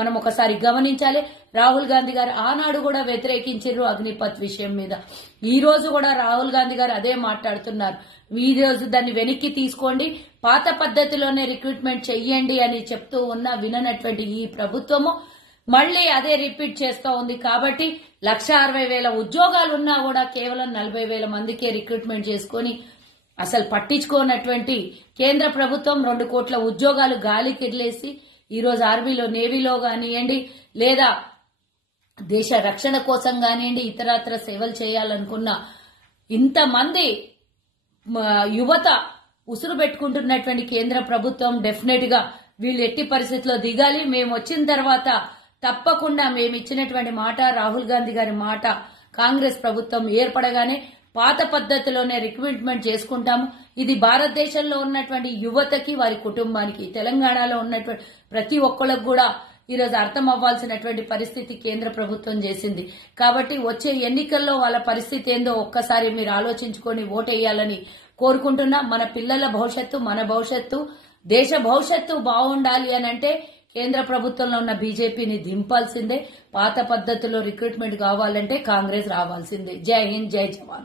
మనం ఒకసారి గమనించాలి. రాహుల్ గాంధీ గారు ఆనాడు కూడా వ్యతిరేకించారు అగ్నిపథ్ విషయం మీద. ఈ రోజు కూడా రాహుల్ గాంధీ గారు అదే మాట్లాడుతున్నారు. ఈ రోజు దాన్ని వెనక్కి తీసుకోండి, పాత పద్ధతిలోనే రిక్రూట్మెంట్ చెయ్యండి అని చెప్తూ ఉన్నా విననటువంటి ఈ ప్రభుత్వము మళ్లీ అదే రిపీట్ చేస్తూ ఉంది. కాబట్టి 1,60,000 ఉద్యోగాలు ఉన్నా కూడా కేవలం 40,000 మందికే రిక్రూట్మెంట్ చేసుకుని అసలు పట్టించుకోనటువంటి కేంద్ర ప్రభుత్వం 2 కోట్ల ఉద్యోగాలు గాలికి వదిలేసి ఈ రోజు ఆర్మీలో, నేవీలో కానివ్వండి, లేదా దేశ రక్షణ కోసం కానివ్వండి, ఇతరత్ర సేవలు చేయాలనుకున్న ఇంతమంది యువత ఉసురు పెట్టుకుంటున్నటువంటి కేంద్ర ప్రభుత్వం డెఫినెట్ గా వీళ్ళు ఎట్టి పరిస్థితిలో దిగాలి. మేము వచ్చిన తర్వాత తప్పకుండా మేము ఇచ్చినటువంటి మాట, రాహుల్ గాంధీ గారి మాట, కాంగ్రెస్ ప్రభుత్వం ఏర్పడగానే పాత పద్ధతిలోనే రిక్రూట్మెంట్ చేసుకుంటాము. ఇది భారతదేశంలో ఉన్నటువంటి యువతకి, వారి కుటుంబానికి, తెలంగాణలో ఉన్నటువంటి ప్రతి ఒక్కళ్ళకు కూడా ఈరోజు అర్థం అవ్వాల్సినటువంటి పరిస్థితి కేంద్ర ప్రభుత్వం చేసింది. కాబట్టి వచ్చే ఎన్నికల్లో వాళ్ళ పరిస్థితి ఏందో ఒక్కసారి మీరు ఆలోచించుకొని ఓటేయాలని కోరుకుంటున్నా. మన పిల్లల భవిష్యత్తు, మన భవిష్యత్తు, దేశ భవిష్యత్తు బాగుండాలి అని అంటే కేంద్ర ప్రభుత్వంలో ఉన్న బీజేపీని దింపాల్సిందే. పాత పద్ధతిలో రిక్రూట్మెంట్ కావాలంటే కాంగ్రెస్ రావాల్సిందే. జై హింద్, జై జవాన్.